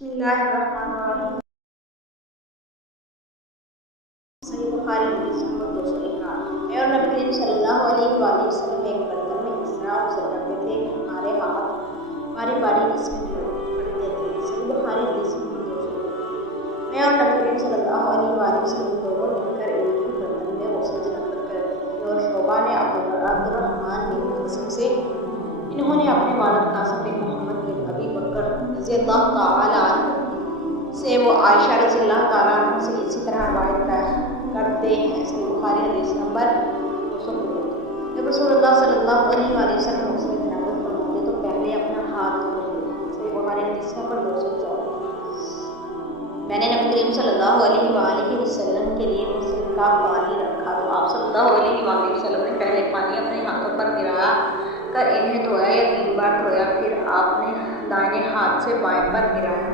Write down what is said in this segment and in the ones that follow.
बिस्मिल्लाहिर्रहमानिर्रहीम। सही बुखारी हदीस नंबर 261। और नबी करीम सल्लल्लाहु अलैहि वसल्लम एक बर्तन में इस तरह गुजर करते थे कि हमारे हाथ बारी बारी इसमें पड़ते थे। सही बुखारी हदीस नंबर 262। मैं और नबी करीम सल्लल्लाहु अलैहि वसल्लम दोनों मिलकर एक ही बर्तन में गुस्ल जनाबत करते थे। और शोबा ने अब्दुर्रहमान बिन कासिम से, इन्होंने अपने वालिद कासिम बिन मोहम्मद बिन अबी बकर रज़ियल्लाहु तआला अन्हु से, वो आयशा रज़ियल्लाहु तआला अन्हा से इसी तरह रवायत करते हैं। सही बुखारी हदीस नंबर 202। जब रसूलुल्लाह सल्लल्लाहु अलैहि वसल्लम गुस्ल जनाबत फरमाते तो पहले अपना हाथ धोते। सही बुखारी हदीस नंबर 214। मैंने नबी करीम सल्लल्लाहु अलैहि वसल्लम के लिए गुस्ल का पानी रखा तो आप सल्लल्लाहु अलैहि वसल्लम ने पहले पानी अपने हाथों पर गिरा कर इन्हें धोया या 3 बार धोया। फिर आपने दाहिने हाथ से बाएं पर गिराया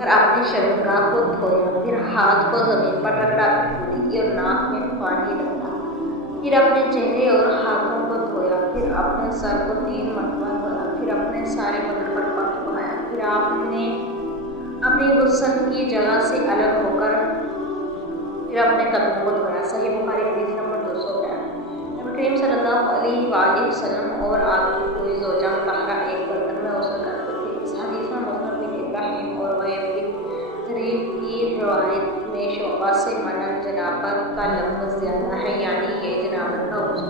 कर अपनी शर्मगाह को धोया। फिर हाथ को जमीन पर रगड़ा, और नाक में पानी डाला। फिर अपने चेहरे और हाथों को धोया। फिर अपने सर को 3 मरतबा धोया। फिर अपने सारे बदन पर पानी बहाया। फिर आपने अपनी गुस्ल की जगह से अलग होकर फिर अपने कदमों को धोया। सही बुखारी हदीस नंबर 215। नबी करीम सल्लल्लाहु अलैहि वसल्लम और आपकी कोई ज़ौजा मुतहरा एक बर्तन में गुस्ल करते थे। इस हदीस में मुस्नद बिन इब्राहीम और गैर बिन जरीर की रिवायत में शोबा से मनन जनाबत का लफ्ज़ ज़्यादा है, यानी ये जनाबत का गुस्ल